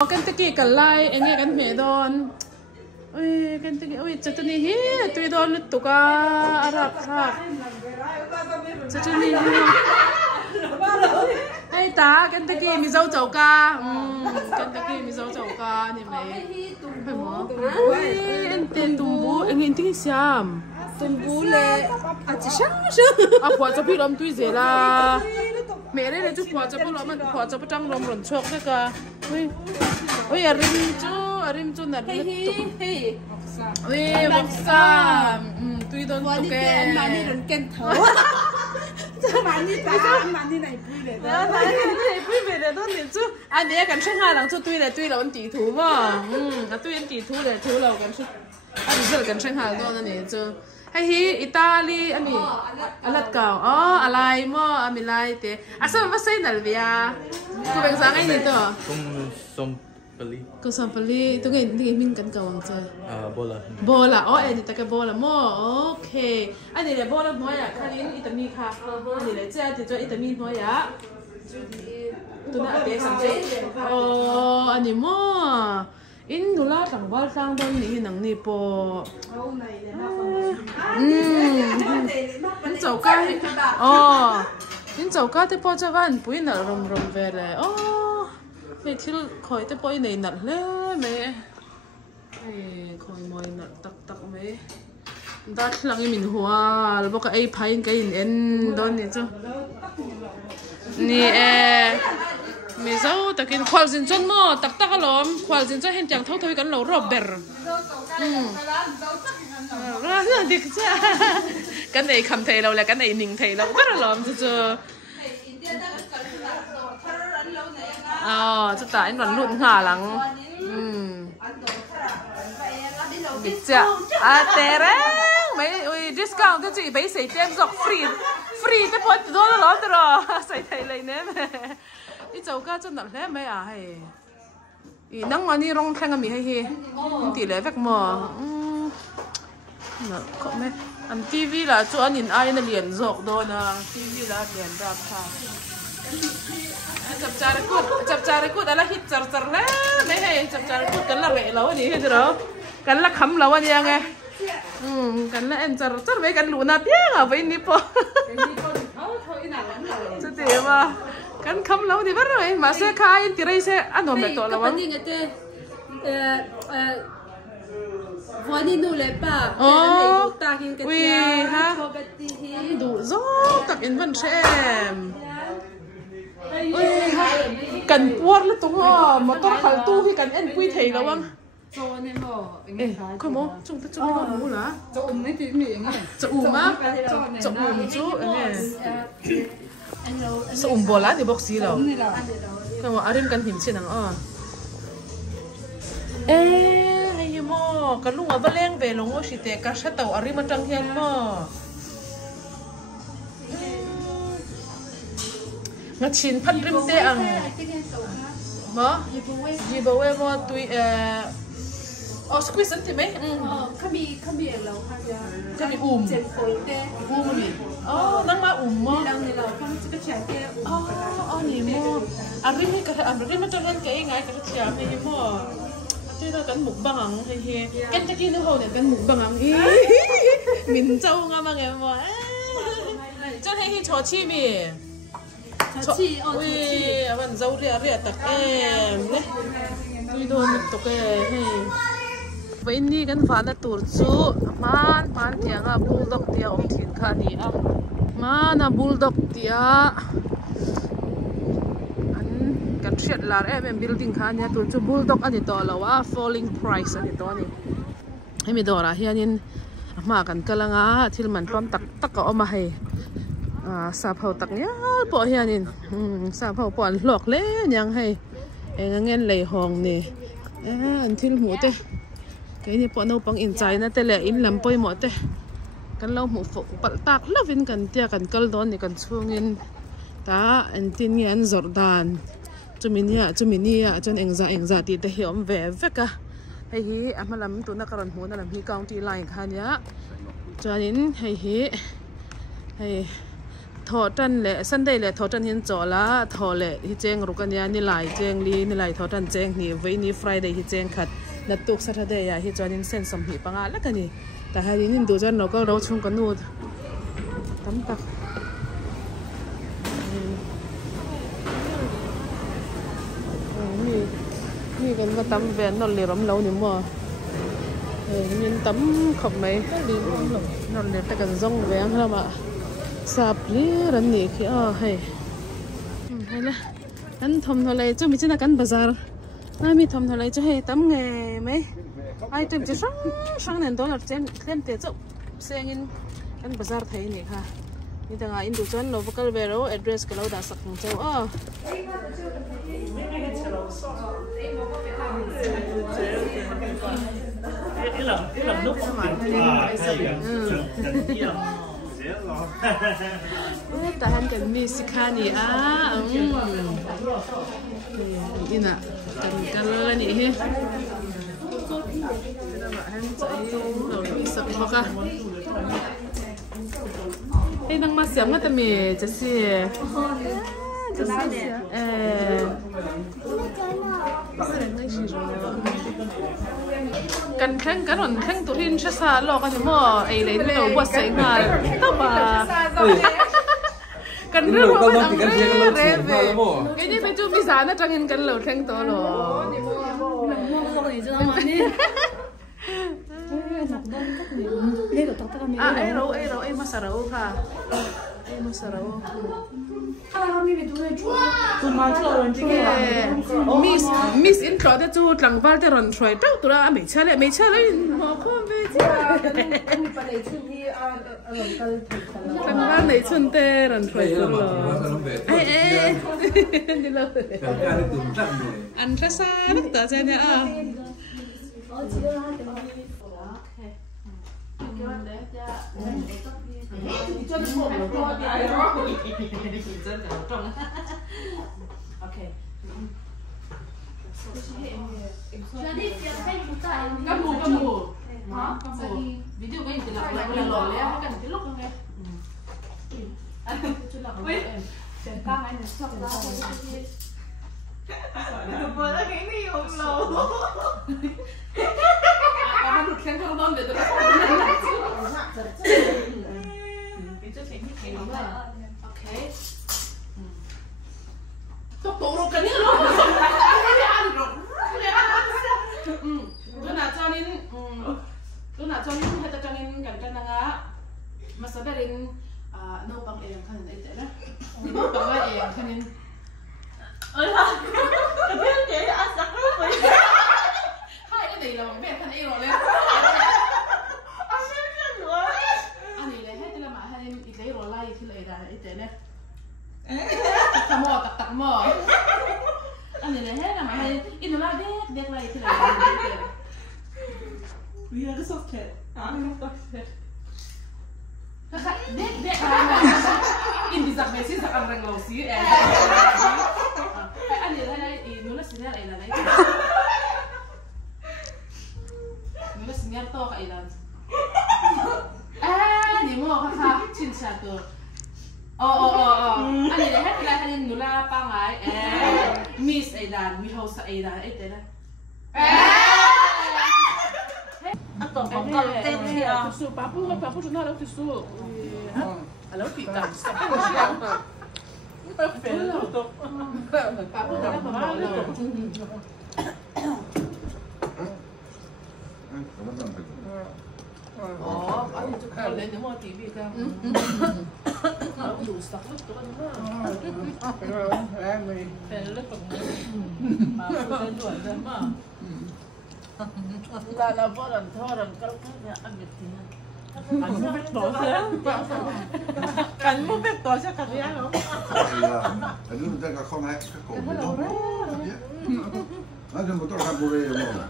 กันตะกี้กันไล่เองกันเมียโดนกันตะกี้จะตัวนี้ตัวโดนตุกอารับครับจะตัวนี้ไอ้ตากันตะกี้มีเจ้าเจ้ากากันตะกี้มีเจ้าเจ้ากานี่ไหมไปหมอเอ็นเต็นตูเอ็งที่สามตุ่มบูเลยอาจจะช่างพอจะพี่ลมตุยเสร็จละเมื่อไรเลยจุ๊พอจะพี่ลมมันพอจะพี่จังลมหล่นชกเลยกะอริมจูนั่นเลยตุกบอกซ้ำตุยโดนตุกแกมานี่โดนแกนเถอะจะมานี่ตามานี่ไหนปุ้ยเลยนะไหนปุ้ยเลยต้องนี่จูอันนี้กันช่างหาหลังจูตุยเลยมันตีถูบ่ตุยมันตีถูเลยถูเรากันช่างอันนี้จะกันช่างหาตัวนั่นนี่จูให้ฮิอิตาลีอันนี้อะไรเก่าอะไรมั่วมีอะไรเตะสมัยว่าใส่หนัลเบียกูเป็นสังไอ้นี่ตัวกูสมปลีตัวนี้มินกันเก่าวังใจโบล่าเอ็นนี่ตะกับโบล่ามั่วโอเคอันนี้เลยโบล่ามั่วคารินอิตาลีค่ะอันนี้เลยเจ้าที่ตัวอิตาลีมั่วตัวนั้นเตะสังเกตอันนี้มั่วอินดูแลต่างบ้านสร้างบ้านนี้หนังนี่ปออินเจ้าก้าอินเจ้าก้าที่ปอจะวันปุ้ยหนักรมเวรเลยไม่ที่คอยที่ปอยในหนักเลยไหมคอยมอยหนักตักไหมดัดหลังมินหัวแล้วบอกไอ้พายไงอินเอ็นโดนนี่จ้ะนี่มีเจ้าตะกินควาสินจนหม้อตักล้อมควาสินจนเห็นจังเท่าทวีกันเรารอบเบอร์ร้านเด็กจ้ากันไอ้คำไทยเราแหละกันไอ้หนิงไทยเราก็ล้อมจะจะตายหนอนรุ่นหาหลังบิ๊กจ้าเตะแรงไม่ดิสคาวน์ก็จะไปใส่เต็มจอกฟรีแต่พอโดนล้อมตลอดใส่ไทยเลยเนี่ยอีเจ้าก็จะหนักแน่ไหมอีนั่งมานี่ร้องแข่งกันมีให้ตีเลยแฟกหมอน่ะเขาไม่อันทีวีละจวนอินไอน่ะเหรียญจอกโดนนะทีวีละเหรียญรับค่ะจับจารึกุดอะไรฮิตจับแล้วไม่ให้จับจารึกุดกันละเละเราอันนี้เห็นไหมกันละคำเราอันนี้ยังไงกันละเอ็นจับไว้กันหลูนาเตี้ยอ่ะไปนี่ปอจะเดี๋ยวว่ากันคำเราดีบ้างเลยมาเสียขายที่ไรเสียอันนั้นตัวเราวันนี้วันนี้ดูเลยป่ะวิฮะดูโซ่ตักอินวันเชมกันปวดแล้วตัวมาต้องขัดตู้ให้กันเอ็นกุยเทยแล้ววังคุณหมอจุ่มไม่รู้หรอจะอุ่มไม่ถึงหรือยังไงจะอุ่มมั้ยจะอุ่มจุ๊เนี่ยสอุ่มบัวละที่บอกสีเราคุณหมออาริมกันหินเช่นนั้นไอ้ยี่หม้อกันลุงว่าบ้าเลี้ยงเบลงว่าสิเตะกัชเต่าอาริมันจังเฮียนหม้องัดชินพัดริมเตะอังมั้ยีบเวมอตุยสควิสนั่นใช่ไหมขมีเราขมีอุ่มนี่นั่งมาอุ่มมั้งนี่มั้งอาริมีกันอาริมันจะเล่นกันยังไงกันเชียร์ไม่ยี่หม้อที่เรากันหมุกบังเฮ้ยกันจะกินเขาเนี่ยกันหมุกบังมินเจ้างามังเอ็มวะเจ้าให้ชอชีมีวันเจ้าเรียตักเนี่ยตุยโดนตกวันนี้กันฟ้าน่ะตูดซูมันเตียงบูลด็อกเตียอมทิ้งขานี่มันบูลด็อกเตียกันเชียดลาเป็นบิลดิ้งขานี่ตูดซูบูลด็อกอันนี้ตัวเราว่า falling price อันนี้ตัวนี้ให้มีตัวอะไรเฮียนี่มากันกำลังที่มันพร้อมตักก็เอามาให้ซาเผาตักเนี้ยปอเฮียนี่ซาเผาปอนหลอกเล่นยังให้เงี้ยเลยห้องนี่อันที่หูเต้ไอ้นี่ปอนเอาปังอินใจนะแต่แหละอินลำปอยหมดเต้กันเราหูฝกปัดตักแล้ววินกันเตี้ยกันกัลดอนนี่กันช่วงนี้ตาอันที่นี่อันจอร์แดนจุมินี่จนเอ็งจ่าตีแต่เหี่ยวมันแหวกอะไอ้ฮีมาลำตัวนักการหัวนั่นลำฮีกองที่ไลน์คันยะจวนนี้ไอ้ฮีไอ้ต thọ trần lệ Sunday lệ thọ trần hiền chỗ lá thọ lệ hi cheng rukania ni lai cheng li ni lai thọ trần cheng ni với ni Friday hi cheng khat na tuk Saturday ya hi chuanin sen som hi panga la kani ta hai nin du jan no ko ro chung kan nu tam takนี่กันก็ตำแวนนอนเลี้ยมเราหนิมั่วnhìn tắm khóc mấy nอนเลี้ยแต่กันซ่องแหวงแล้วมาสับเลี้ยรันนี่ขี้ให้ให้ละกันทำเท่าไรจะมีเจ้ากันบาซาร์น่ามีทำเท่าไรจะให้ตำไงไหมไอ้จุดจะช่างเงินตัวละเจนเล่นเตะเจ้าเสียงกันบาซาร์ไทยนี่ค่ะนี่ต่างอินดูจนเราพวกเราเวโร่แอดเดรสก็เราด่าสักของเจ้าcái lần nút hayแต่ฮันกันมีสิคานี่นี่น่ะกันเลยนี่เฮ้ฮันใจเราดูสักพักอ่ะไอ้นางมาเสียงก็จะมีจะเสียกันแข่งกันหนแข่งตัวที่ชะซาหลอกกันจะมั่วไอ้เลยที่เราบวชใส่งานต้องมากันเรื่องว่ามันเรื่องเร่เร่ไอ้นี่เป็นจูบิสานะจังเงินกันเราแข่งตัวหรอไอ้มาสาระค่ะไอ้มาสาระมิสอินโทรเดจูหลังบ้านจะรันทรอยเจ้าตัวละไม่ใช่เลยหมอคนไปจ้าหลังบ้านไหนชนเตรันทรอยตัวละนี่เลยอันทรายนักต่อใจเนี่ยvideo cái gì là lò lẽ cái cái lúc này trên cam anh sắp ra vừa là cái gì không lâu các được khen không đông để tôi ok tốc độ rồi cái này luôn tôi nào cho nên hay ta cho nên cảnh cái năng mà sau đây nấu bằng em khăn này thế đó nấu bằng em khăn nên ơi hả cái gì ăn sặc lắm vậy hai cái này là bằng em khăn em rồi đấy ăn cái nữa anh này hay thì là mà hay đi lấy rồi lại thì lại là thế này tắc mò anh này hay là mà hay in nó lại đét lại thì lại bây giờ cái sốt chè Dek in di sak mesi sak orang ngausi ani lai nula sinyal ai lai nula sinyal to ka ilan ni mo ka chin sa to ani lai hanin nula pangai miss ai dan mi house ai dan ai te na atau bangkal teh ya su papu cuma lalu tisu lalu kita papu siang papu tak apa anh chụp hình lên nếu mà TV kan đủ sắc lắm tuh kan pellet papu dan dua sama là vợ thằng câu cái ăn biệt gì anh muốn biết tổ chứ anh muốn biết tổ chứ cái gì không anh muốn biết cái không hay cái cổ nó nói chung là tôi làm bùrê mà